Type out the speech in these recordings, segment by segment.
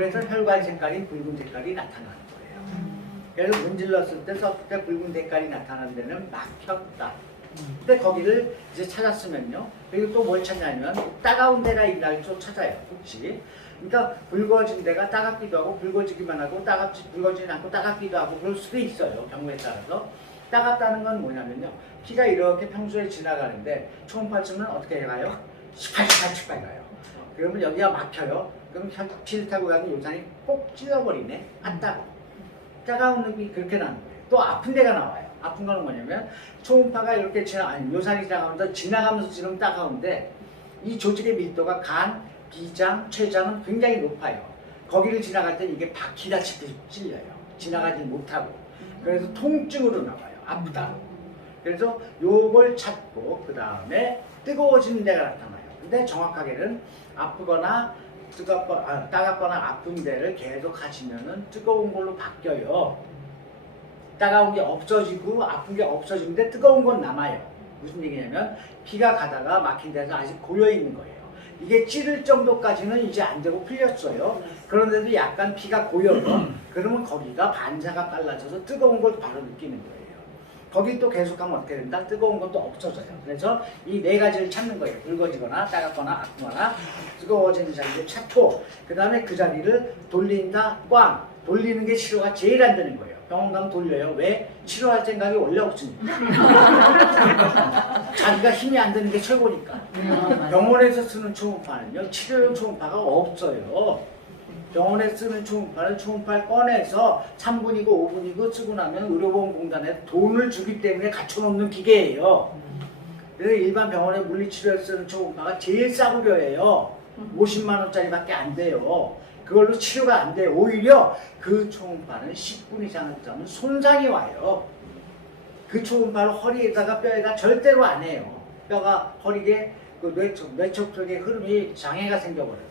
그래서 혈관 색깔이 붉은 색깔이 나타나는 거예요. 그래서 문질렀을 때 썼을 때 붉은 색깔이 나타나는 데는 막혔다. 근데 거기를 이제 찾았으면요. 그리고 또 뭘 찾냐면 따가운 데가 있나를 또 찾아요. 그렇지? 그러니까 붉어진 데가 따갑기도 하고 붉어지기만 하고 붉어지지 않고 따갑기도 하고 그럴 수도 있어요. 경우에 따라서. 따갑다는 건 뭐냐면요. 피가 이렇게 평소에 지나가는데 초음파쯤은 어떻게 가요? 시팔시팔 가요. 그러면 여기가 막혀요. 그럼 피를 타고 가는 요산이 꼭 찔러버리네. 안따고. 따가운 느낌이 그렇게 나는 거예요. 또 아픈 데가 나와요. 아픈 거는 뭐냐면 초음파가 이렇게 요산이 지나가면서 지르면 따가운데 이 조직의 밀도가 간, 비장, 췌장은 굉장히 높아요. 거기를 지나갈 때 이게 바퀴같이 찔려요. 지나가지 못하고. 그래서 통증으로 나와요. 아프다고. 그래서 요걸 찾고 그 다음에 뜨거워지는 데가 나타나요. 근데 정확하게는 아프거나 따갑거나 아픈 데를 계속 하시면은 뜨거운 걸로 바뀌어요. 따가운 게 없어지고 아픈 게 없어지는데 뜨거운 건 남아요. 무슨 얘기냐면 피가 가다가 막힌 데서 아직 고여 있는 거예요. 이게 찌를 정도까지는 이제 안 되고 풀렸어요. 그런데도 약간 피가 고여요. 그러면 거기가 반사가 빨라져서 뜨거운 걸 바로 느끼는 거예요. 거기 또 계속하면 어떻게 된다? 뜨거운 것도 없어져요. 그래서 이 네 가지를 찾는 거예요. 붉어지거나 따갑거나 아프거나 뜨거워지는 자리를 찾고 그 다음에 그 자리를 돌린다. 꽝! 돌리는 게 치료가 제일 안 되는 거예요. 병원 가면 돌려요. 왜? 치료할 생각이 원래 없으니까. 자기가 힘이 안 드는 게 최고니까. 병원에서 쓰는 초음파는요. 치료용 초음파가 없어요. 병원에 쓰는 초음파는 초음파를 꺼내서 3분이고 5분이고 쓰고 나면 의료보험공단에 돈을 주기 때문에 갖춰놓는 기계예요. 그래서 일반 병원에 물리치료에 쓰는 초음파가 제일 싸구려 해요. 50만 원짜리밖에 안 돼요. 그걸로 치료가 안 돼요. 오히려 그 초음파는 10분 이상을 쓰면 손상이 와요. 그 초음파를 허리에다가 뼈에다 절대로 안 해요. 뼈가 허리에 그 뇌척 쪽에 흐름이 장애가 생겨버려서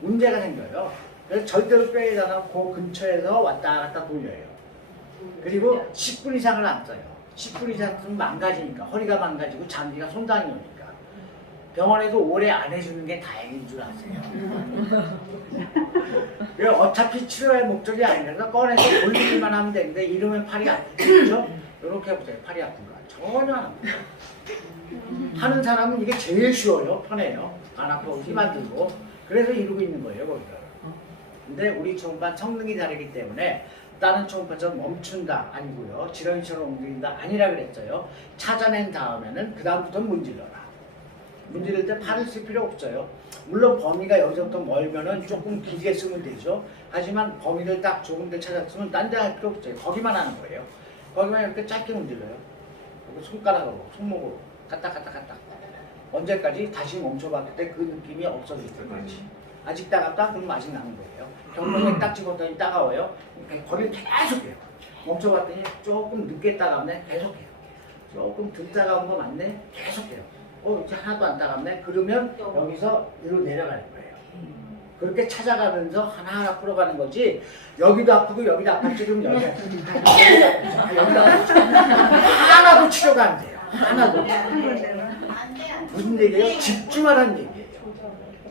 문제가 생겨요. 그래서 절대로 뼈에다가 그 근처에서 왔다 갔다 돌려요. 그리고 10분 이상을 안 써요. 10분 이상 쓰면 망가지니까 허리가 망가지고 장기가 손상이 오니까 병원에도 오래 안 해주는 게 다행인 줄 아세요. 어차피 치료할 목적이 아니라서 꺼내서 돌리기만 하면 되는데 이러면 팔이 아프죠? 이렇게 해보세요. 팔이 아픈가? 전혀 안 아프죠. 하는 사람은 이게 제일 쉬워요. 편해요. 안 아프고 힘 안 들고. 그래서 이러고 있는 거예요. 거기가. 근데 우리 초음파 성능이 다르기 때문에 다른 초음파처럼 멈춘다 아니고요. 지렁이처럼 움직인다 아니라 그랬어요. 찾아낸 다음에는 그 다음부터는 문질러라. 문지를 때 팔을 쓸 필요 없어요. 물론 범위가 여기서부터 멀면은 조금 길게 쓰면 되죠. 하지만 범위를 딱 좋은 데 찾았으면 딴 데 할 필요 없어요. 거기만 하는 거예요. 거기만 이렇게 짧게 문질러요. 손가락으로, 손목으로 갔다. 언제까지? 다시 멈춰봤을 때 그 느낌이 없어질 때까지. 아직 따갑다? 그럼 아직 남은 거예요. 경동에 딱 집었더니 따가워요. 거리를 계속해요. 멈춰봤더니 조금 늦게 따갑네? 계속해요. 조금 덜 따가운 거 맞네? 계속해요. 이제 하나도 안 따갑네? 그러면 여기서 위로 내려가는 거예요. 그렇게 찾아가면서 하나하나 풀어가는 거지. 여기도 아프고 여기도 아팠지 그러면 여기도 아프죠. 하나도 치료가 안 돼요. 하나도. 무슨 얘기예요? 집중하라는 얘기예요.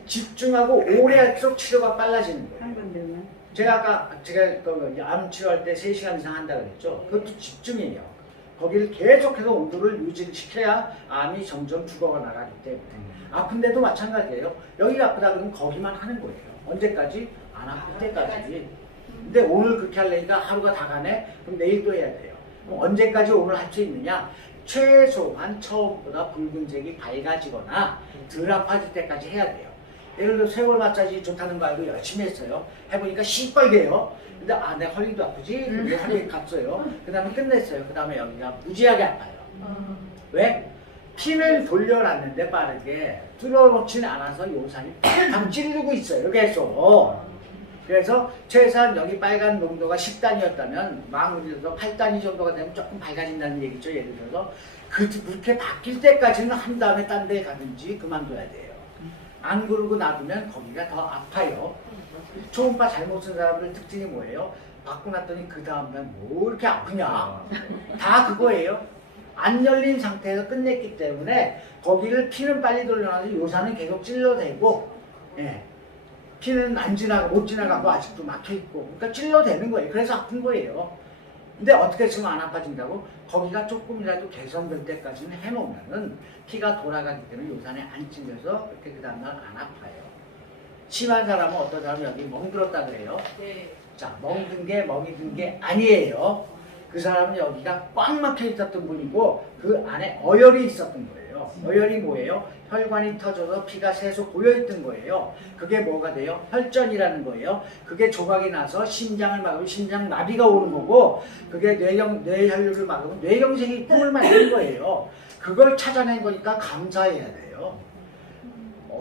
집중하고 오래 할수록 치료가 빨라지는 거예요. 제가 암 치료할 때 3시간 이상 한다고 그랬죠. 그것도 집중이에요. 거기를 계속해서 온도를 유지시켜야 암이 점점 죽어가 나가기 때문에. 아픈데도 마찬가지예요. 여기 아프다 그러면 거기만 하는 거예요. 언제까지? 안 아플 때까지. 근데 오늘 그렇게 하려니까 하루가 다 가네? 그럼 내일 또 해야 돼요. 그럼 언제까지 오늘 할 수 있느냐? 최소한 처음보다 붉은색이 밝아지거나 덜 아파질 때까지 해야 돼요. 예를 들어 세월 마사지 좋다는 거 알고 열심히 했어요. 해보니까 시뻘개요. 근데 내 허리도 아프지? 내 허리 갔어요. 그 다음에 끝냈어요. 그 다음에 여기가 무지하게 아파요. 왜? 피는 돌려놨는데 빠르게 뚫어놓지는 않아서 요산이 팍 찌르고 있어요. 계속. 그래서 최소한 여기 빨간 농도가 10단이었다면 마무리해서 8단위 정도가 되면 조금 밝아진다는 얘기죠. 예를 들어서 그렇게 바뀔 때까지는 한 다음에 딴 데 가든지 그만둬야 돼요. 안 그러고 놔두면 거기가 더 아파요. 초음파 잘못 쓴 사람들 특징이 뭐예요? 받고 났더니 그 다음날 뭐 이렇게 아프냐? 다 그거예요. 안 열린 상태에서 끝냈기 때문에 거기를 피는 빨리 돌려놔서 요산은 계속 찔러대고, 예. 피는 안 지나가 못 지나가고 아직도 막혀 있고 그러니까 찔러대는 거예요. 그래서 아픈 거예요. 근데 어떻게 했으면 안 아파진다고? 거기가 조금이라도 개선될 때까지는 해놓으면은 피가 돌아가기 때문에 요산에 안 찔려서 그렇게 그 다음날 안 아파요. 심한 사람은 어떤 사람은 여기 멍들었다 그래요. 네. 자, 멍든 게 멍이 든 게 아니에요. 그 사람은 여기가 꽉 막혀 있었던 분이고 그 안에 어혈이 있었던 거예요. 어혈이 뭐예요? 혈관이 터져서 피가 새서 고여있던 거예요. 그게 뭐가 돼요? 혈전이라는 거예요. 그게 조각이 나서 심장을 막으면 심장마비가 오는 거고 그게 뇌혈류를 막으면 뇌경색이 꿈을 만드는 거예요. 그걸 찾아낸 거니까 감사해야 돼요.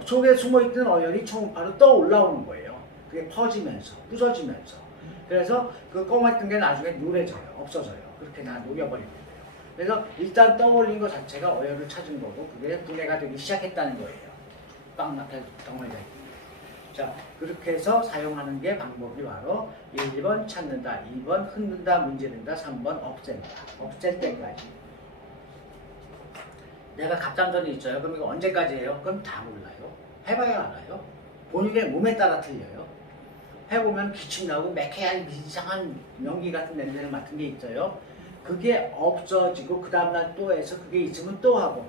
속에 숨어있던 어혈이 초음파로 떠올라오는 거예요. 그게 퍼지면서 부서지면서 그래서 그 검었던 게 나중에 누래져요. 없어져요. 그렇게 다 녹여버리게 돼요. 그래서 일단 떠올린 것 자체가 어혈을 찾은 거고 그게 분해가 되기 시작했다는 거예요. 꽉 막혀 덩어리가 있는. 자, 그렇게 해서 사용하는 게 방법이 바로 1번 찾는다, 2번 흔든다, 문지른다, 3번 없앤다. 없앨 때까지. 내가 갑상선이 있어요. 그럼 이거 언제까지 해요? 그럼 다 몰라요. 해봐야 알아요. 본인의 몸에 따라 틀려요. 해보면 기침 나고 매캐한 이상한 연기 같은 냄새를 맡은 게 있어요. 그게 없어지고 그 다음날 또 해서 그게 있으면 또 하고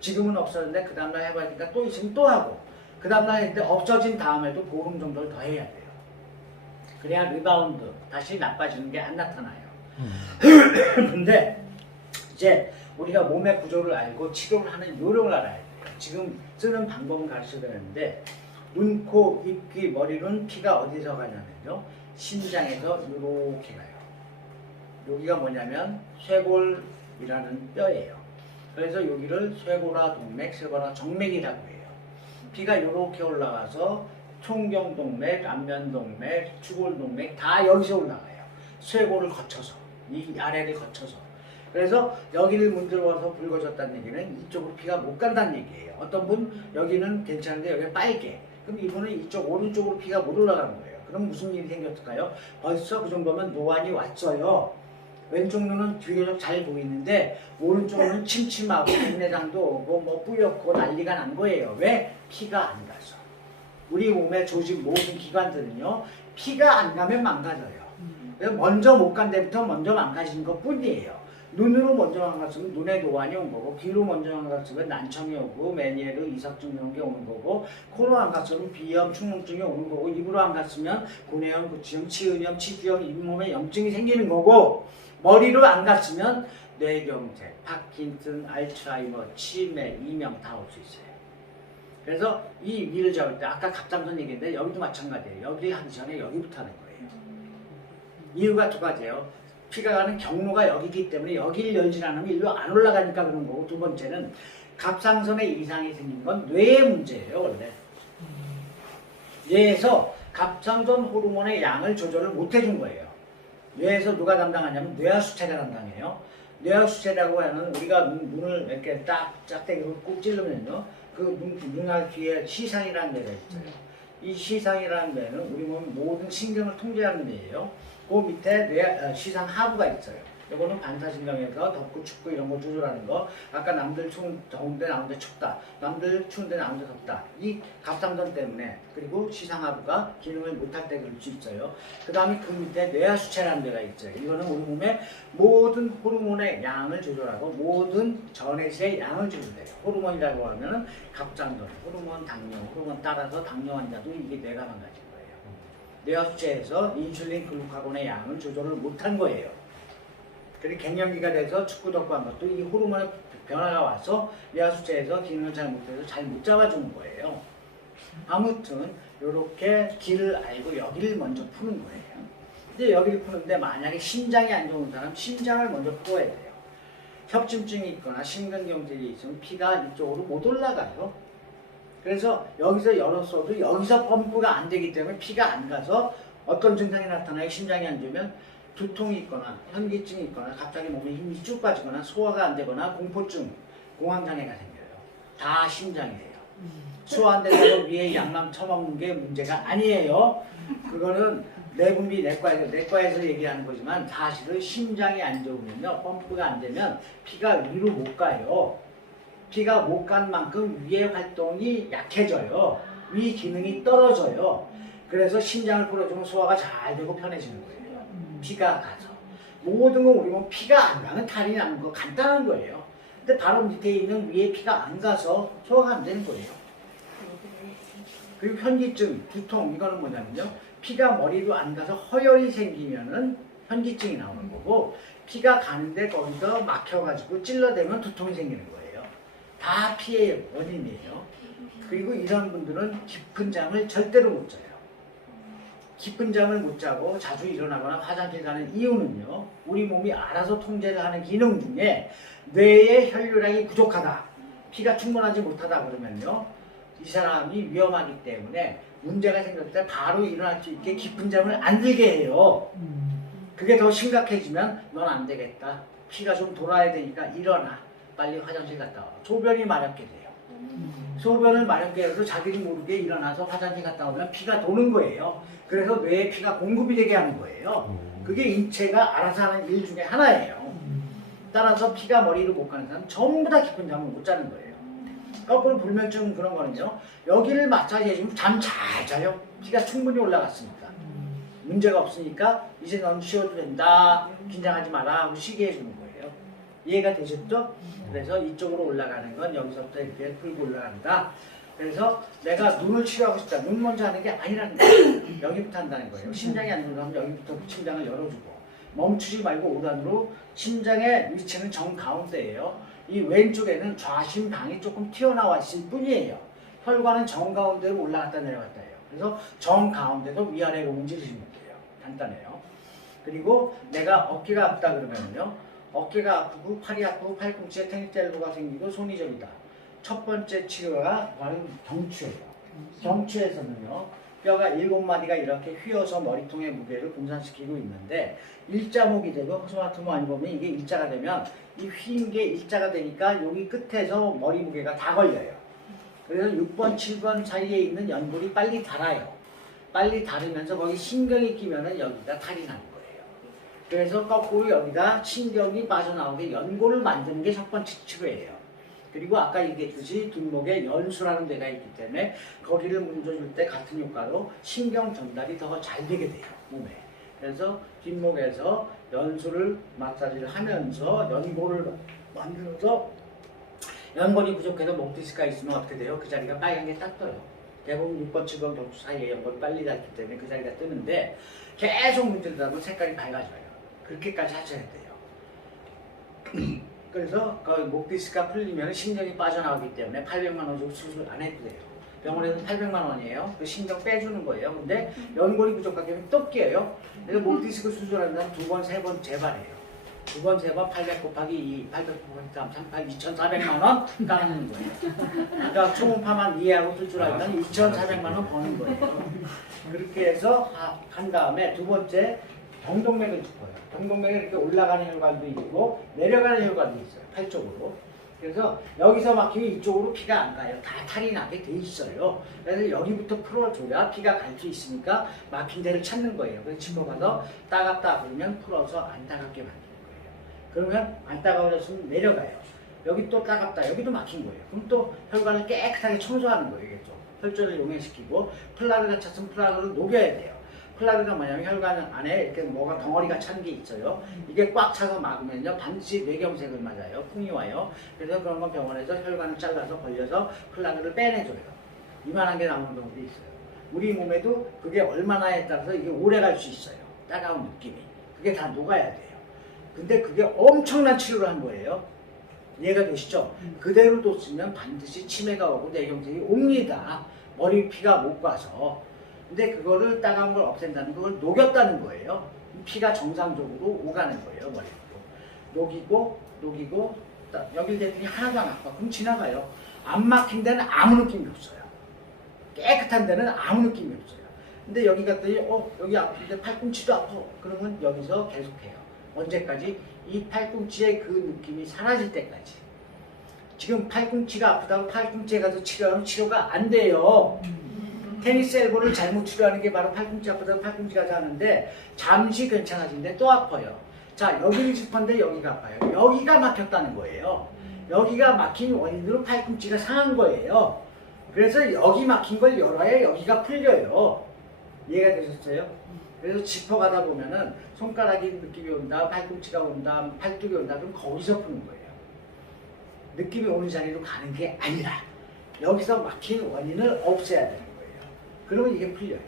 지금은 없었는데 그 다음날 해보니까 또 있으면 또 하고 그 다음날 했는데 없어진 다음에도 보름 정도를 더 해야 돼요. 그래야 리바운드 다시 나빠지는 게 안 나타나요. 근데 이제 우리가 몸의 구조를 알고 치료를 하는 요령을 알아야 돼요. 지금 쓰는 방법은 가르쳐 드렸는데 눈, 코, 입, 귀, 머리는 피가 어디서 가냐면요. 심장에서 이렇게 가요. 여기가 뭐냐면 쇄골이라는 뼈예요. 그래서 여기를 쇄골화 동맥, 쇄골화 정맥이라고 해요. 피가 이렇게 올라가서 총경동맥, 안면동맥, 추골동맥 다 여기서 올라가요. 쇄골을 거쳐서, 이 아래를 거쳐서. 그래서 여기를 문질러서 붉어졌다는 얘기는 이쪽으로 피가 못 간다는 얘기예요. 어떤 분 여기는 괜찮은데 여기 빨개. 그럼 이분은 이쪽 오른쪽으로 피가 못 올라가는 거예요. 그럼 무슨 일이 생겼을까요? 벌써 그 정도면 노안이 왔어요. 왼쪽 눈은 비교적 잘 보이는데 오른쪽 눈은 침침하고 백내장도 오고 뭐 뿌옇고 난리가 난 거예요. 왜? 피가 안 가서. 우리 몸의 조직 모든 기관들은요. 피가 안 가면 망가져요. 그래서 먼저 못 간 데부터 먼저 망가지는 것 뿐이에요. 눈으로 먼저 망갔으면 눈에 노안이 온 거고 귀로 먼저 망갔으면 난청이 오고 메니에르 이석증 이런 게 오는 거고 코로 안 갔으면 비염 충농증이 오는 거고 입으로 안 갔으면 고뇌염 구취염 치은염 치주염 잇몸에 염증이 생기는 거고 머리로 안 갔으면 뇌경색 파킨슨 알츠하이머 치매 이명 다 올 수 있어요. 그래서 이 위를 잡을 때 아까 갑상선 얘기했는데 여기도 마찬가지예요. 여기 하기 전에 여기부터 하는 거예요. 이유가 두 가지예요. 피가 가는 경로가 여기기 때문에 여기를 열지 않으면 일로 안 올라가니까 그런 거고 두 번째는 갑상선에 이상이 생긴 건 뇌의 문제예요. 원래 뇌에서 갑상선 호르몬의 양을 조절을 못 해준 거예요. 뇌에서 누가 담당하냐면 뇌하수체가 담당해요. 뇌하수체라고 하는 우리가 눈을 이렇게 딱 짝대기로 꾹 찌르면요 그 눈알 뒤에 시상이라는 데가 있어요. 이 시상이라는 데는 우리 몸 모든 신경을 통제하는 데예요. 그 밑에 시상 하부가 있어요. 이거는 반사신경에서 덥고 춥고 이런 거 조절하는 거. 아까 남들 더운데 나온데 춥다. 남들 추운데 나온데 덥다. 이 갑상선 때문에 그리고 시상 하부가 기능을 못할 때 그럴 수 있어요. 그 다음에 그 밑에 뇌하수체라는 데가 있어요. 이거는 우리 몸의 모든 호르몬의 양을 조절하고 모든 전해질의 양을 조절해요. 호르몬이라고 하면은 갑상선, 호르몬, 당뇨, 호르몬 따라서 당뇨 환자도 이게 뇌가 망가져요. 뇌하수체에서 인슐린 글루카곤의 양을 조절을 못한 거예요. 그리고 갱년기가 돼서 춥고 덥고 한 것도 이 호르몬의 변화가 와서 뇌하수체에서 기능을 잘 못해서 잘 못 잡아주는 거예요. 아무튼 이렇게 길을 알고 여기를 먼저 푸는 거예요. 근데 여기를 푸는데 만약에 심장이 안 좋은 사람 심장을 먼저 풀어야 돼요. 협심증이 있거나 심근경색이 있으면 피가 이쪽으로 못 올라가요. 그래서 여기서 열었어도 여기서 펌프가 안 되기 때문에 피가 안 가서 어떤 증상이 나타나요? 심장이 안 좋으면 두통이 있거나 현기증이 있거나 갑자기 몸에 힘이 쭉 빠지거나 소화가 안 되거나 공포증, 공황장애가 생겨요. 다 심장이에요. 소화 안 된다고 위에 양만 처먹는 게 문제가 아니에요. 그거는 내분비 내과에서 얘기하는 거지만 사실은 심장이 안 좋으면요 펌프가 안 되면 피가 위로 못 가요. 피가 못 간 만큼 위의 활동이 약해져요. 위 기능이 떨어져요. 그래서 심장을 풀어주면 소화가 잘 되고 편해지는 거예요. 피가 가서. 모든 건 우리 몸 피가 안 가면 탈이 나는 거 간단한 거예요. 근데 바로 밑에 있는 위에 피가 안 가서 소화가 안 되는 거예요. 그리고 현기증, 두통 이거는 뭐냐면요. 피가 머리로 안 가서 허열이 생기면은 현기증이 나오는 거고 피가 가는데 거기서 막혀가지고 찔러대면 두통이 생기는 거예요. 다 피의 원인이에요. 그리고 이런 분들은 깊은 잠을 절대로 못 자요. 깊은 잠을 못 자고 자주 일어나거나 화장실 가는 이유는요. 우리 몸이 알아서 통제를 하는 기능 중에 뇌의 혈류량이 부족하다. 피가 충분하지 못하다 그러면요. 이 사람이 위험하기 때문에 문제가 생겼을 때 바로 일어날 수 있게 깊은 잠을 안 들게 해요. 그게 더 심각해지면 넌 안 되겠다. 피가 좀 돌아야 되니까 일어나. 빨리 화장실 갔다 와. 소변이 마렵게 돼요. 소변을 마렵게 해서 자기도 모르게 일어나서 화장실 갔다 오면 피가 도는 거예요. 그래서 뇌에 피가 공급이 되게 하는 거예요. 그게 인체가 알아서 하는 일 중에 하나예요. 따라서 피가 머리로 못 가는 사람은 전부 다 깊은 잠을 못 자는 거예요. 거꾸로 불면증 그런 거는요. 여기를 마사지 해주면 잠 잘 자요. 피가 충분히 올라갔으니까. 문제가 없으니까 이제 넌 쉬어도 된다. 긴장하지 마라 하고 쉬게 해주는 거예요. 이해가 되셨죠? 그래서 이쪽으로 올라가는 건 여기서부터 이렇게 풀고 올라간다. 그래서 내가 눈을 치료하고 싶다. 눈 먼저 하는 게 아니라는 거예요. 여기부터 한다는 거예요. 심장이 안 들어가면 여기부터 심장을 열어주고 멈추지 말고 5단으로 심장의 위치는 정가운데예요. 이 왼쪽에는 좌심방이 조금 튀어나와 있을 뿐이에요. 혈관은 정가운데로 올라갔다 내려갔다 해요. 그래서 정가운데도 위아래로 움직이시면 돼요. 간단해요. 그리고 내가 어깨가 아프다 그러면요. 어깨가 아프고 팔이 아프고 팔꿈치에 테니스 엘보가 생기고 손이 저리다. 첫 번째 치료가 바로 경추예요. 경추에서는요. 뼈가 7마디가 이렇게 휘어서 머리통의 무게를 분산시키고 있는데 일자목이 되고 호소마토 많이 보면 이게 일자가 되면 이 휘인 게 일자가 되니까 여기 끝에서 머리 무게가 다 걸려요. 그래서 6번, 7번 사이에 있는 연골이 빨리 닳아요. 빨리 닳으면서 거기 신경이 끼면은 여기가 탈이 나는 거예요. 그래서 거꾸로 여기다 신경이 빠져나오게 연골을 만드는 게 첫 번째 치료예요. 그리고 아까 얘기했듯이 뒷목에 연수라는 데가 있기 때문에 거기를 문져줄 때 같은 효과로 신경 전달이 더 잘 되게 돼요. 몸에. 그래서 뒷목에서 연수를 마사지를 하면서 연골을 만들어서 연골이 부족해서 목 디스크가 있으면 어떻게 돼요? 그 자리가 빨간 게 딱 떠요. 대부분 6번, 7번 경추 사이에 연골이 빨리 닳기 때문에 그 자리가 뜨는데 계속 문질러다 보면 색깔이 밝아져요. 그렇게까지 하셔야 돼요. 그래서 그 목 디스크가 풀리면 신경이 빠져나오기 때문에 800만 원 주고 수술 안 해도 돼요. 병원에서 800만 원이에요. 그 신경 빼주는 거예요. 근데 연골이 부족하게 하면 또 깨요. 그래서 목 디스크 수술하면 2번, 3번 재발해요. 2번, 3번 800 곱하기 2, 800 곱하기 3, 38, 2,400만 원 까는 거예요. 그러니까 초음파만 이해하고 수술하면 2,400만 원 버는 거예요. 그렇게 해서 한 다음에 두 번째 경동맥을 짚어요. 경동맥이 이렇게 올라가는 혈관도 있고 내려가는 혈관도 있어요. 팔 쪽으로. 그래서 여기서 막히면 이쪽으로 피가 안 가요. 다 탈이 나게 돼 있어요. 그래서 여기부터 풀어줘야 피가 갈 수 있으니까 막힌 데를 찾는 거예요. 그래서 짚어가서 따갑다 그러면 풀어서 안 따갑게 만드는 거예요. 그러면 안 따가워졌으면 내려가요. 여기 또 따갑다. 여기도 막힌 거예요. 그럼 또 혈관을 깨끗하게 청소하는 거예요. 이게 좀 혈전을 용해시키고 플라그가 찼으면 플라그를 녹여야 돼요. 플라그가 뭐냐면 혈관 안에 이렇게 뭐가 덩어리가 찬 게 있어요. 이게 꽉 차서 막으면요 반드시 뇌경색을 맞아요. 풍이 와요. 그래서 그런 건 병원에서 혈관을 잘라서 벌려서 플라그를 빼내줘요. 이만한 게 나오는 경우도 있어요. 우리 몸에도 그게 얼마나에 따라서 이게 오래 갈 수 있어요. 따가운 느낌이. 그게 다 녹아야 돼요. 근데 그게 엄청난 치료를 한 거예요. 이해가 되시죠? 그대로 뒀으면 반드시 치매가 오고 뇌경색이 옵니다. 머리 피가 못 가서. 근데 그거를 따가운 걸 없앤다는 걸 녹였다는 거예요. 피가 정상적으로 오가는 거예요. 머리로. 녹이고 여길 대더니 하나도 안 아파. 그럼 지나가요. 안 막힌 데는 아무 느낌이 없어요. 깨끗한 데는 아무 느낌이 없어요. 근데 여기 갔더니 여기 아픈데 팔꿈치도 아파. 그러면 여기서 계속해요. 언제까지? 이 팔꿈치의 그 느낌이 사라질 때까지. 지금 팔꿈치가 아프다고 팔꿈치에 가서 치료하면 치료가 안 돼요. 테니스 엘보를 잘못 치료하는 게 바로 팔꿈치 아프다고 팔꿈치가 자는데 잠시 괜찮아지는데 또 아파요. 자, 여기를 짚었는데 여기가 아파요. 여기가 막혔다는 거예요. 여기가 막힌 원인으로 팔꿈치가 상한 거예요. 그래서 여기 막힌 걸 열어야 여기가 풀려요. 이해가 되셨어요? 그래서 짚어가다 보면은 손가락이 느낌이 온다, 팔꿈치가 온다, 팔뚝이 온다, 그럼 거기서 푸는 거예요. 느낌이 오는 자리로 가는 게 아니라 여기서 막힌 원인을 없애야 되는 거예요. 그러면 이게 풀려요.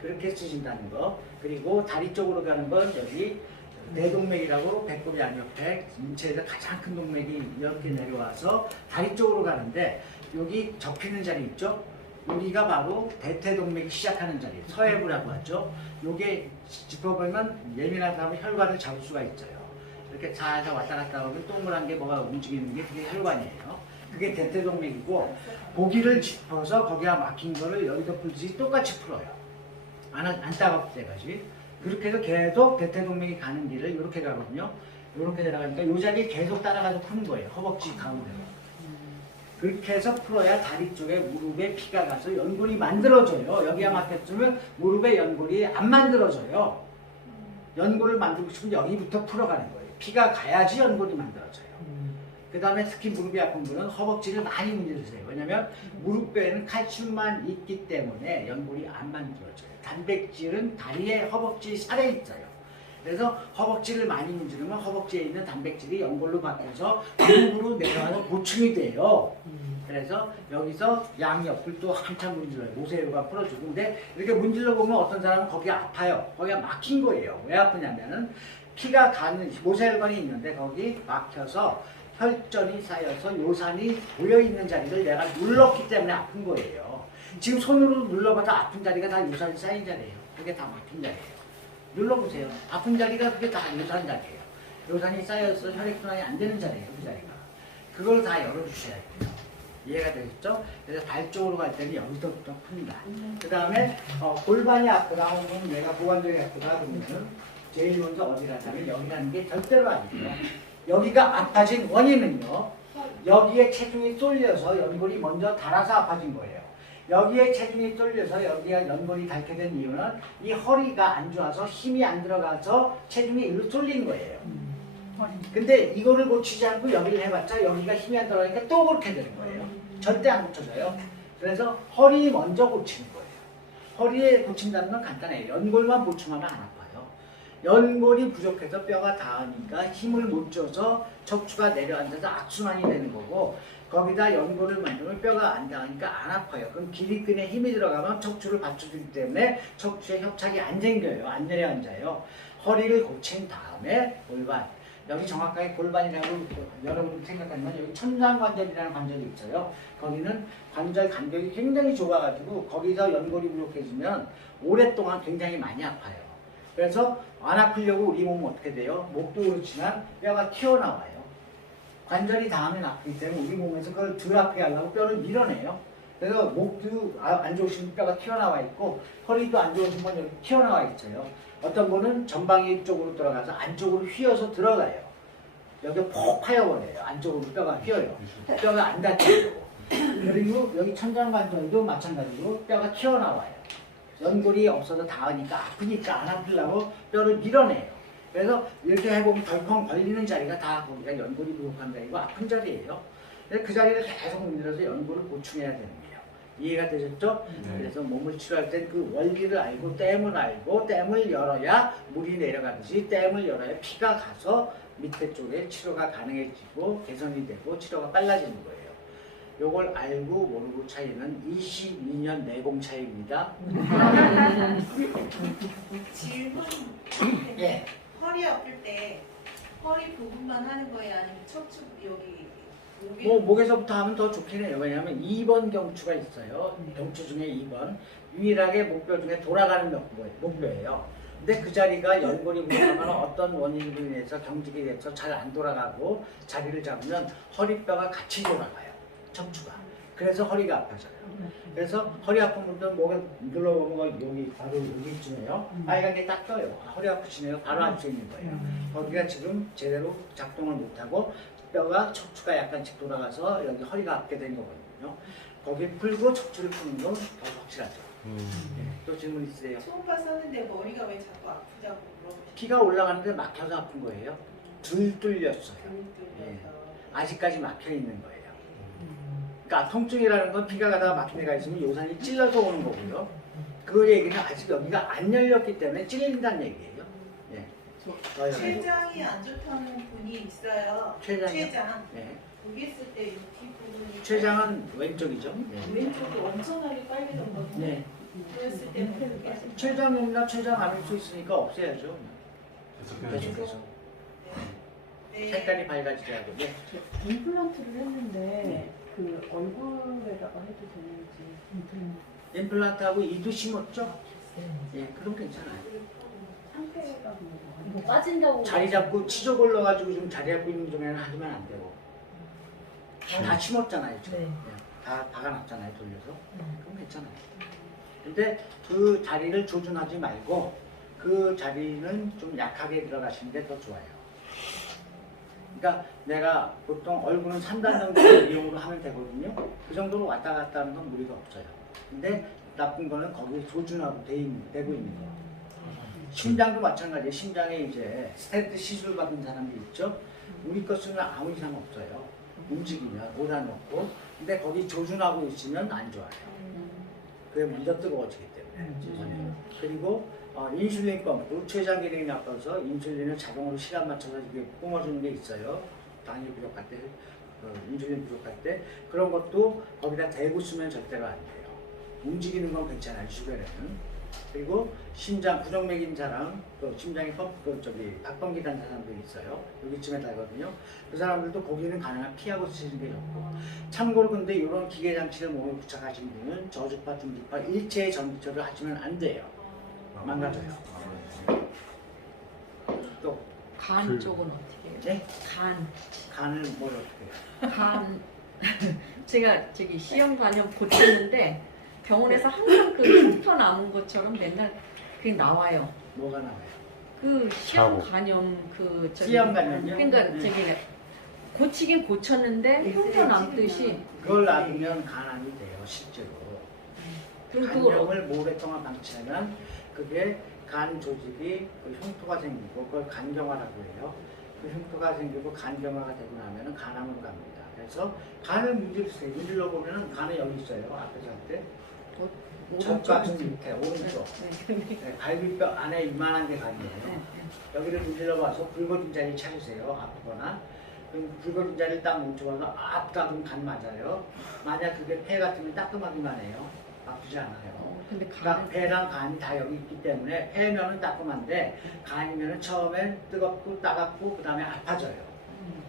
그렇게 쓰신다는 거. 그리고 다리 쪽으로 가는 건 여기 대동맥이라고 배꼽이 안옆에 인체에서 가장 큰 동맥이 이렇게 내려와서 다리 쪽으로 가는데 여기 접히는 자리 있죠? 여기가 바로 대퇴동맥이 시작하는 자리, 서해부라고 하죠. 요게 짚어보면 예민한 사람은 혈관을 잡을 수가 있어요. 이렇게 살살 왔다 갔다 하면 동그란 게 뭐가 움직이는 게 그게 혈관이에요. 그게 대퇴동맥이고 고기를 짚어서 거기가 막힌 거를 여기서 풀듯이 똑같이 풀어요. 안 따갑을 때까지. 그렇게 해서 계속 대퇴동맥이 가는 길을 이렇게 가거든요. 이렇게 내려가니까 이 자리에 계속 따라가서 푸는 거예요. 허벅지 가운데로. 그렇게 해서 풀어야 다리 쪽에 무릎에 피가 가서 연골이 만들어져요. 여기가 막혔으면 무릎에 연골이 안 만들어져요. 연골을 만들고 싶으면 여기부터 풀어가는 거예요. 피가 가야지 연골이 만들어져요. 그 다음에 특히 무릎이 아픈 분은 허벅지를 많이 문제주세요. 왜냐하면 무릎뼈에는 칼슘만 있기 때문에 연골이 안 만들어져요. 단백질은 다리에 허벅지 살에 있어요. 그래서 허벅지를 많이 문지르면 허벅지에 있는 단백질이 연골로 바뀌어서 무릎으로 내려가서 보충이 돼요. 그래서 여기서 양옆을 또 한참 문질러요. 모세혈관 풀어주고. 근데 이렇게 문질러 보면 어떤 사람은 거기가 아파요. 거기가 막힌 거예요. 왜 아프냐면은 피가 가는 모세혈관이 있는데 거기 막혀서 혈전이 쌓여서 요산이 고여있는 자리를 내가 눌렀기 때문에 아픈 거예요. 지금 손으로 눌러봐도 아픈 자리가 다 요산이 쌓인 자리예요. 그게 다 막힌 자리예요. 눌러보세요. 아픈 자리가 그게 다 요산 자리예요. 요산이 쌓여서 혈액순환이 안 되는 자리예요. 그 자리가. 그걸 다 열어주셔야 돼요. 이해가 되겠죠? 그래서 발 쪽으로 갈 때는 여기서부터 푼다. 그 다음에 골반이 아프다 혹은 내가 고관절이 아프다 그러면은 제일 먼저 어디 가냐면 여기 가는 게 절대로 아니에요. 여기가 아파진 원인은요. 여기에 체중이 쏠려서 연골이 먼저 닳아서 아파진 거예요. 여기에 체중이 쏠려서 여기가 연골이 닳게 된 이유는 이 허리가 안 좋아서 힘이 안 들어가서 체중이 일로 쏠린 거예요. 근데 이거를 고치지 않고 여기를 해봤자 여기가 힘이 안 들어가니까 또 그렇게 되는 거예요. 절대 안 고쳐져요. 그래서 허리 먼저 고치는 거예요. 허리에 고친다는 건 간단해요. 연골만 보충하면 안 아파요. 연골이 부족해서 뼈가 닿으니까 힘을 못 줘서 척추가 내려앉아서 악순환이 되는 거고 거기다 연골을 만들면 뼈가 안 닿으니까 안 아파요. 그럼 기립근에 힘이 들어가면 척추를 받쳐주기 때문에 척추에 협착이 안 생겨요. 안 내려앉아요. 허리를 고친 다음에 골반. 여기 정확하게 골반이라고 여러분 생각하면 여기 천장관절이라는 관절이 있어요. 거기는 관절 간격이 굉장히 좁아가지고 거기서 연골이 부족해지면 오랫동안 굉장히 많이 아파요. 그래서 안 아프려고 우리 몸은 어떻게 돼요? 목도 그렇지만 뼈가 튀어나와요. 관절이 닿으면 아프기 때문에 우리 몸에서 그걸 덜 아프게 하려고 뼈를 밀어내요. 그래서 목도 안 좋으신 뼈가 튀어나와 있고 허리도 안 좋으신 분 여기 튀어나와 있어요. 어떤 분은 전방위 쪽으로 들어가서 안쪽으로 휘어서 들어가요. 여기 폭 파여버려요. 안쪽으로 뼈가 휘어요. 뼈가 안 닿히려고. 그리고 여기 천장관절도 마찬가지로 뼈가 튀어나와요. 연골이 없어서 닿으니까 아프니까 안 아프려고 뼈를 밀어내요. 그래서 이렇게 해보면 덜컹 걸리는 자리가 다 거기가 연골이 부족한 자리고 아픈 자리예요. 그 자리를 계속 문질러서 연골을 보충해야 되는 거예요. 이해가 되셨죠? 네. 그래서 몸을 치료할 땐 그 원리를 알고 댐을 알고 댐을 열어야 물이 내려가듯이 댐을 열어야 피가 가서 밑에 쪽에 치료가 가능해지고 개선이 되고 치료가 빨라지는 거예요. 요걸 알고 모르고 차이는 22년 내공 차이입니다. 질문. 예. 허리 아플 때 허리 부분만 하는 거예요? 아니면 척추 여기 목에서부터 하면 더 좋긴 해요. 왜냐하면 2번 경추가 있어요. 경추 중에 2번. 유일하게 목뼈 중에 돌아가는 목뼈예요. 근데 그 자리가 연골이 부족하면 어떤 원인으로 인해서 경직이 돼서 잘 안 돌아가고 자리를 잡으면 허리뼈가 같이 돌아가요. 척추가. 그래서 허리가 아파져요. 그래서 허리 아픈 분들 목에 눌러보면 여기 바로 여기쯤에요. 빨간 게 딱 떠요. 허리 아프시네요. 바로 알 수 있는 거예요. 거기가 지금 제대로 작동을 못하고 뼈가 척추가 약간씩 돌아가서 여기 허리가 아프게 된 거거든요. 거기 풀고 척추를 푸는 건 더 확실하죠. 네. 또 질문 있으세요? 초음파 썼는데 머리가 왜 자꾸 아프다고 물어보시죠? 피가 올라가는데 막혀서 아픈 거예요. 들 뚫렸어요. 예. 아직까지 막혀 있는 거예요. 그러니까 통증이라는 건 피가 가다가 막힌 데가 있으면 요산이 찔러서 오는 거고요. 그 얘기는 아직 여기가 안 열렸기 때문에 찔린다는 얘기예요. 예. 췌장이 안 좋다는 분이 있어요. 췌장이요? 췌장. 예. 거기 있을 때 이 뒷부분이 췌장은 왼쪽이죠. 예. 왼쪽도 엄청나게 빨개졌거든요. 네. 그랬을 때는 그게 췌장이나 췌장 안올 수 있으니까 없애야죠. 계속해서 계속해서. 네. 색깔이 밝아지게 하고. 예. 임플란트를 했는데 그 얼굴에다가 해도 되는지 임플란트하고 이도 심었죠? 예, 그럼 괜찮아요. 상태가 뭐 이거 빠진다고 자리 잡고 치조 걸러가지고 좀 자리 잡고 있는 중에는 하지면 안 되고. 다 심었잖아요, 지금. 네. 예, 다 박아놨잖아요, 돌려서. 그럼 괜찮아요. 근데 그 자리를 조준하지 말고 그 자리는 좀 약하게 들어가시는 게 더 좋아요. 그러니까 내가 보통 얼굴은 3단 정도 이용으로 하면 되거든요. 그 정도로 왔다 갔다 하는 건 무리가 없어요. 근데 나쁜 거는 거기에 조준하고 되고 있는 거. 심장도 마찬가지예요. 심장에 이제 스텐트 시술 받은 사람들 있죠. 우리 거 쓰면 아무 이상 없어요. 움직이면 오다 놓고. 근데 거기 조준하고 있으면 안 좋아요. 그게 먼저 뜨거워지기 때문에. 그리고 인슐린 펌프, 췌장 기능이 나빠서 인슐린을 자동으로 시간 맞춰서 이게 뿜어주는 게 있어요. 당이 부족할 때, 인슐린 부족할 때 그런 것도 거기다 대고 쓰면 절대로 안 돼요. 움직이는 건 괜찮아요, 주변에는. 그리고 심장 부정맥인 사람, 또 심장에 박동기 단 사람들이 있어요. 여기쯤에 달거든요. 그 사람들도 거기는 가능한 피하고 쓰시는 게 좋고. 참고로 근데 이런 기계 장치를 몸에 부착하신 분은 저주파, 중주파 일체의 전기처를 하시면 안 돼요. 망가져요. 또 간 쪽은 어떻게 해요? 네? 간을 뭘 어떻게 해요? 간 제가 저기 시험 관염 고쳤는데 병원에서 항상 그 흉터 남은 것처럼 맨날 그게 나와요. 뭐가 나와요? 그 시험 자국. 간염 그 저기 시험 간염이요? 그러니까 네. 저기 고치긴 고쳤는데 흉터 남듯이 그걸 놔두면 간암이 돼요, 실제로. 그럼 그걸 간염을 오랫동안 방치하면 그게 간 조직이 그 흉터가 생기고 그걸 간경화라고 해요. 그 흉터가 생기고 간경화가 되고 나면은 간암으로 갑니다. 그래서 간을 문질러주세요. 문질러 보면은 간이 여기 있어요. 앞에서 할 때. 젖가슴 밑에 오른쪽. 네, 갈비뼈 안에 이만한 게 간이에요. 여기를 문질러 봐서 붉어진 자리 찾으세요. 아프거나. 그럼 붉어진 자리를 딱 뭉쳐봐서 아프다 그럼 간 맞아요. 만약 그게 폐 같으면 따끔하기만 해요. 아프지 않아요. 근데 그러니까 간 폐랑 간이 다 여기 있기 때문에 폐면은 따끔한데 간이면은 처음엔 뜨겁고 따갑고 그 다음에 아파져요.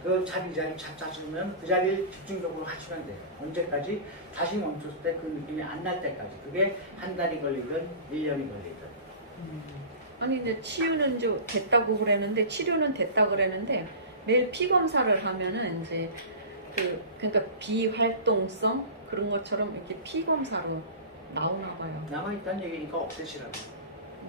그 자리 찾으면 그 자리를 집중적으로 하시면 돼요. 언제까지? 다시 멈췄을 때 그 느낌이 안 날 때까지. 그게 한 달이 걸리든 1년이 걸리든. 아니 근데 치유는 좀 됐다고 그랬는데 치료는 됐다고 그랬는데 매일 피 검사를 하면은 이제 그러니까 비활동성 그런 것처럼 이렇게 피 검사로 나오나 봐요. 남아있다는 얘기니까 없애시라고.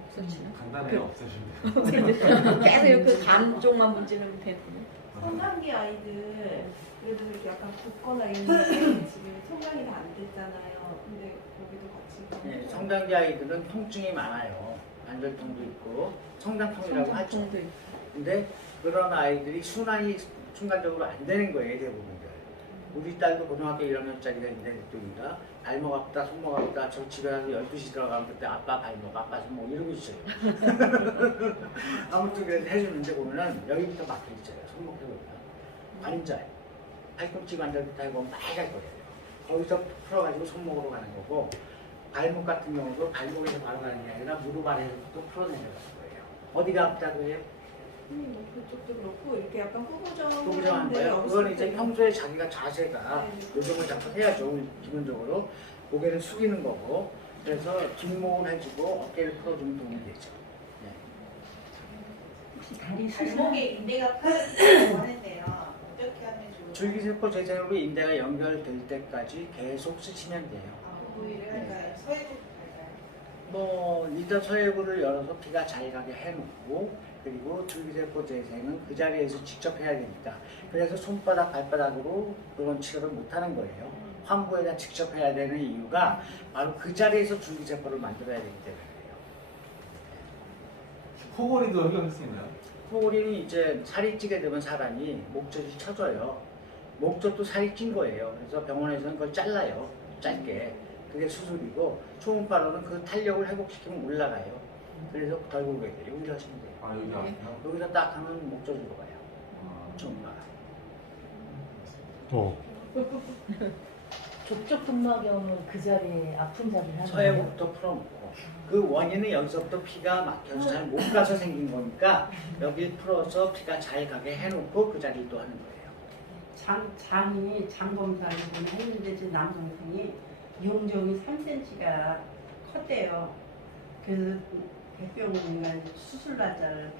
없어지나? 간단해요. 없애시면 계속 그 간 쪽만 문지르면 되거든요. 성장기 아이들 그래도 이렇게 약간 붓거나 이런 게 지금 성장이 다 안 됐잖아요. 근데 거기도 같이 네, 성장기 아이들은 통증이 많아요. 관절통도 있고 성장통이라고 하죠. 성장통도 있고. 근데 그런 아이들이 순환이 순간적으로 안 되는 거예요, 대부분들. 우리 딸도 고등학교 1학년짜리가 있는데 그쪽이가 발목 아프다, 손목 아프다, 저 집에 가서 12시 들어가면 그때 아빠 발목, 아빠 손목 이러고 있어요. 아무튼 그래서 해주는데 보면은 여기부터 막혀 있어요. 손목에 보면. 관절, 팔꿈치 관절부터 해고 빨갈 거예요. 거기서 풀어가지고 손목으로 가는 거고, 발목 같은 경우도 발목에서 바로 가는 게 아니라 무릎 아래에서 또 풀어내려가는 거예요. 어디가 아프다고 해요? 그쪽도 그렇고 이렇게 약간 구부정한 꾸부정한데 거예요. 그건 이제 평소에 자기가 자세가 요즘을 자꾸 해야죠. 기본적으로 고개를 숙이는 거고, 그래서 뒷목을 해주고 어깨를 풀어주면 도움이 되죠. 다리 발목에 인대가 파진다고 하는데요. 어떻게 하면 좋을까요? 줄기세포 재생으로 인대가 연결될 때까지 계속 쓰시면 돼요. 부위를 할까요? 서해부터 할까요? 뭐 일단 서해부를 열어서 피가 잘 가게 해놓고, 그리고 줄기세포 재생은 그 자리에서 직접 해야 되니까, 그래서 손바닥 발바닥으로 그런 치료를 못하는 거예요. 환부에다 직접 해야 되는 이유가 바로 그 자리에서 줄기세포를 만들어야 되기 때문이에요. 코골이도 해결할 수 있나요? 코골이는 이제 살이 찌게 되면 사람이 목젖이 처져요. 목 쪽도 살이 찐 거예요. 그래서 병원에서는 그걸 잘라요. 짧게. 그게 수술이고 초음파로는 그 탄력을 회복시키면 올라가요. 그래서 덜골고객들이 운전하시면 돼요. 아 여기 아프요? 여기서 딱 하면 목 쪽으로 가요. 초음파가. 족적 근막염은 그 자리에 아픈 자리를 하는 서해 거예요? 목도 풀어놓고 그 원인은 여기서부터 피가 막혀서 잘 못 가서 생긴 거니까 여기 풀어서 피가 잘 가게 해놓고 그 자리를 또 하는 거예요. 장이 장검사를 했는데 제 남동생이 용종이 3cm가 컸대요. 그래서 백병원인가 수술 날짜를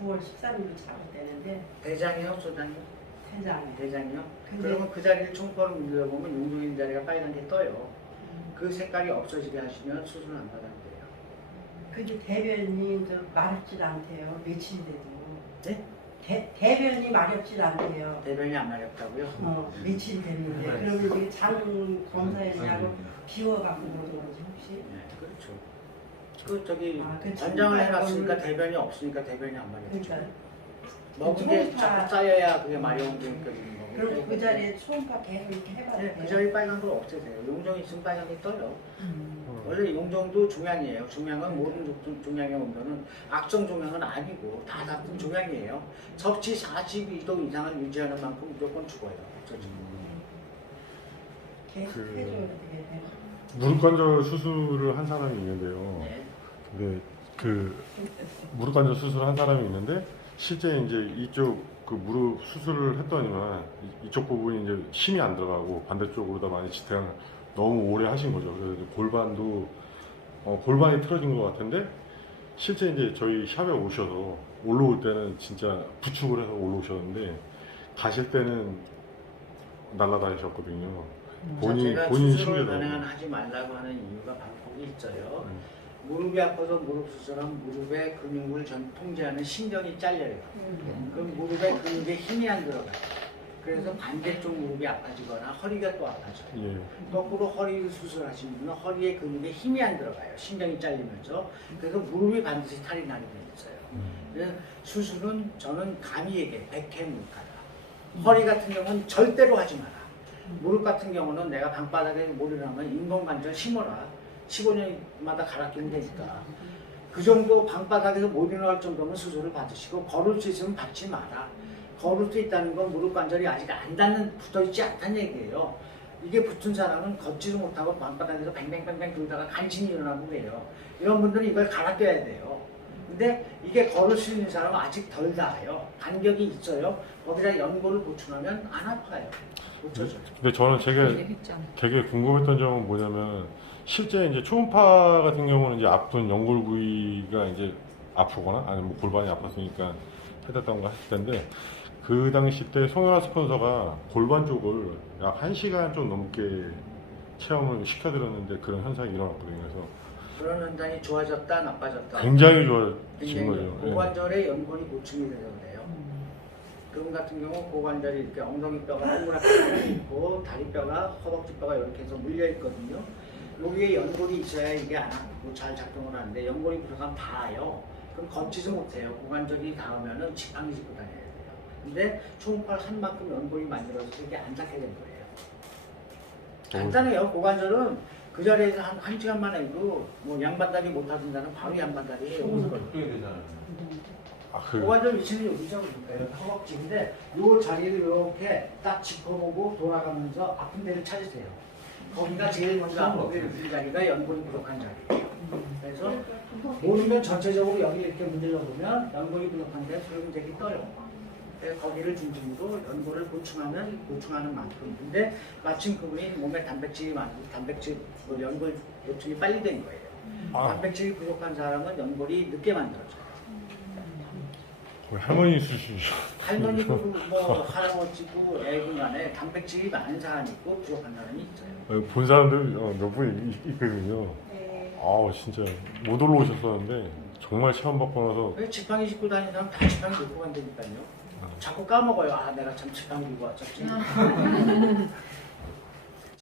9월 13일로 잡았대는데 대장이요, 소장이요? 대장에. 대장이요? 근데- 그러면 그 자리를 총파로 눌러보면 용종 있는 자리가 빨간 게 떠요. 그 색깔이 없어지게 하시면 수술 안 받아도 돼요. 근데 대변이 좀 마렵질 않대요. 며칠 돼도. 네? 대변이 마렵질 않대요. 대변이 안 마렵다고요? 며칠 됐는데 네. 그러면 이게 장 검사했냐고 비워갖고 그러는 거지 혹시? 네, 그렇죠. 그 저기 그 관장을 해놨으니까 초음파 대변이 없으니까 대변이 안 마렵죠. 그러니까 먹은 게 초음파- 자꾸 쌓여야 그게 마려운 게 느껴지는 거고. 그럼 그 자리에 초음파 계속 이렇게 해봐야 네, 돼요. 그 자리 빨간 걸 없애세요. 용종이 있으면 빨간 게 떠요. 음. 원래 용종도 종양이에요. 종양은 모든 종양의 온도는 악성 종양은 아니고 다 같은 종양이에요. 적지 42도 이상을 유지하는 만큼 무조건 죽어요. 계속 그- 해줘야 되겠네요. 무릎 관절 수술을 한 사람이 있는데요. 네. 근데 그 무릎 관절 수술을 한 사람이 있는데 실제 이제 이쪽 그 무릎 수술을 했더니만 이쪽 부분이 이제 힘이 안 들어가고 반대쪽으로다 많이 지탱을 너무 오래 하신 거죠. 그래서 골반도 골반이 틀어진 것 같은데 실제 이제 저희 샵에 오셔서 올라올 때는 진짜 부축을 해서 올라오셨는데 가실 때는 날아다니셨거든요. 제가 본인 수술을 신기하더라고요. 가능한 하지 말라고 하는 이유가 바로 거기 있어요. 무릎이 아파서 무릎 수술하면 무릎의 근육을 통제하는 신경이 잘려요. 그럼 무릎의 근육에 힘이 안 들어가요. 그래서 반대쪽 무릎이 아파지거나 허리가 또 아파져요. 예. 거꾸로 허리 수술하신 분은 허리의 근육에 힘이 안 들어가요. 신경이 잘리면서. 그래서 무릎이 반드시 탈이 나게 돼 있어요. 그래서 수술은 저는 감히 얘기해. 백해무가다. 허리 같은 경우는 절대로 하지 마라. 무릎 같은 경우는 내가 방바닥에 몰이를 하면 인공관절 심어라. 15년마다 갈아 끼면 되니까. 그 정도 방바닥에서 못 일어날 정도면 수술을 받으시고 걸을 수 있으면 받지 마라. 걸을 수 있다는 건 무릎 관절이 아직 안 닿는 붙어있지 않다는 얘기예요. 이게 붙은 사람은 걷지도 못하고 방바닥에서 뱅뱅뱅뱅 돌다가 간신히 일어나고 그래요. 이런 분들은 이걸 갈아 껴야 돼요. 근데 이게 걸을 수 있는 사람은 아직 덜 닿아요. 간격이 있어요. 거기다 연고를 보충하면 안 아파요. 고쳐져요. 근데 저는 얘기했잖아. 되게 궁금했던 점은 뭐냐면 실제 이제 초음파 같은 경우는 이제 아픈 연골 부위가 이제 아프거나 아니면 뭐 골반이 아팠으니까 해뒀던가 했을 텐데 그 당시 때 송현아 스폰서가 골반 쪽을 약 1시간 좀 넘게 체험을 시켜드렸는데 그런 현상이 일어났거든요. 그래서 그런 현상이 좋아졌다 나빠졌다. 굉장히 좋아진 굉장히 거죠. 예. 고관절에 연골이 보충이 돼서 그래요. 그분 같은 경우 고관절이 이렇게 엉덩이 뼈가 동그랗게 있고 다리 뼈가 허벅지 뼈가 이렇게 해서 물려 있거든요. 여기에 연골이 있어야 이게 안 아프고 잘 작동을 하는데 연골이 부족하면 닿아요. 그럼 걷지도 못해요. 고관절이 닿으면은 지팡이 짚고 다녀야 돼요. 근데 초음파를 한 만큼 연골이 만들어져서 이게 안 닿게 된 거예요. 간단해요. 고관절은 그 자리에서 한 시간만 해도 뭐 양반다리 못 하던다는 바로 양반다리예요. 뼈에 되잖아요. 고관절 위치는 여기죠. 그러니까 허벅지인데 요 자리를 이렇게 딱 짚어보고 돌아가면서 아픈 데를 찾으세요. 거기가 제일 먼저 아프게 느낀 자리가 연골이 부족한 자리예요. 그래서 모르면 전체적으로 여기 이렇게 문질러 보면 연골이 부족한데 소염색이 떠요. 그래서 거기를 중심으로 연골을 보충하는 만큼. 근데 마침 그분이 몸에 단백질이 많고 단백질 연골 보충이 빨리 된 거예요. 단백질이 부족한 사람은 연골이 늦게 만들어져요. 할머니 수술이죠. 할머니도 뭐 할아버지고 애군 간에 단백질이 많은 사람이 있고 부족한 사람이 있어요. 본 사람들 몇 분이 있거든요. 네. 아우 진짜 못 올라오셨었는데 정말 체험 받고 나서 왜 지팡이 짚고 다니는 사람 다 지팡이 들고 간다니까요. 자꾸 까먹어요. 아 내가 참 지팡이 들고 왔었지.